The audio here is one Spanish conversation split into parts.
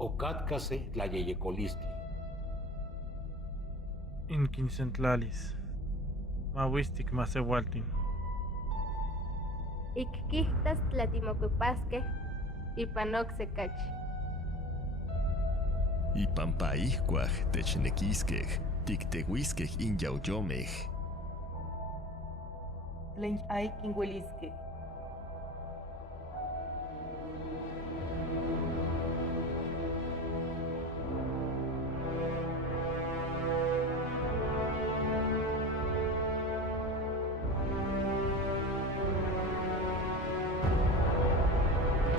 Ocatcase tlayeyecolistli. Inquincentlalis. Mahuistic masewaltin. Ikquihtas tlatimocuipasqueh ipan okse cachi. Ipan paihcuaj technequiskej, tikteuiskej inyauyomej. Tlen ay kinhueliskej.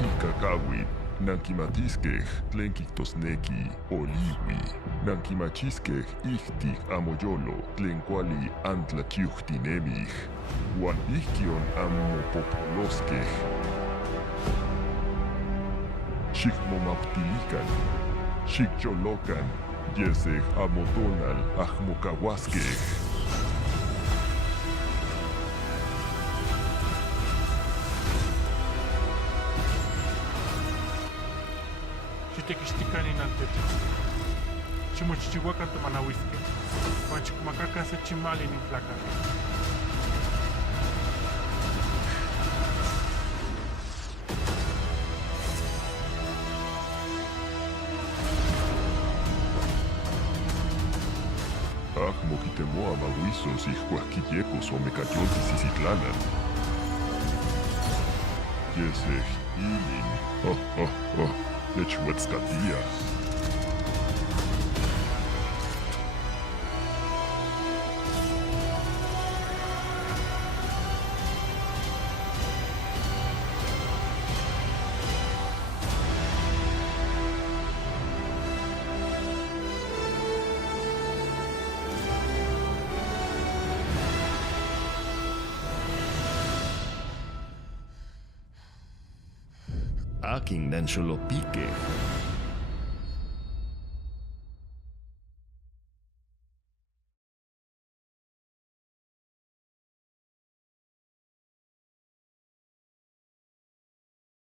Ikakawit, nankimatiskej tlen kijtosneki oliwi, nankimachisquej ihtik amoyolo tlen kuali antlachiujtinemij, uan ihkion anmopopoloskej. Xikmomaptilikan, xikyolokan, yesej amotonal ahmokauaskej. Xitequixticani naltecho. Ximochichihuacan tomanahuisque. Juan chicmacaca se chimali nintlaca. Ahmo quitemoa mahuisos ihkuak quiyecos omecayoltis isitlanan. Yesej inin, nechuetzcatia. Akin nanxolopiquej.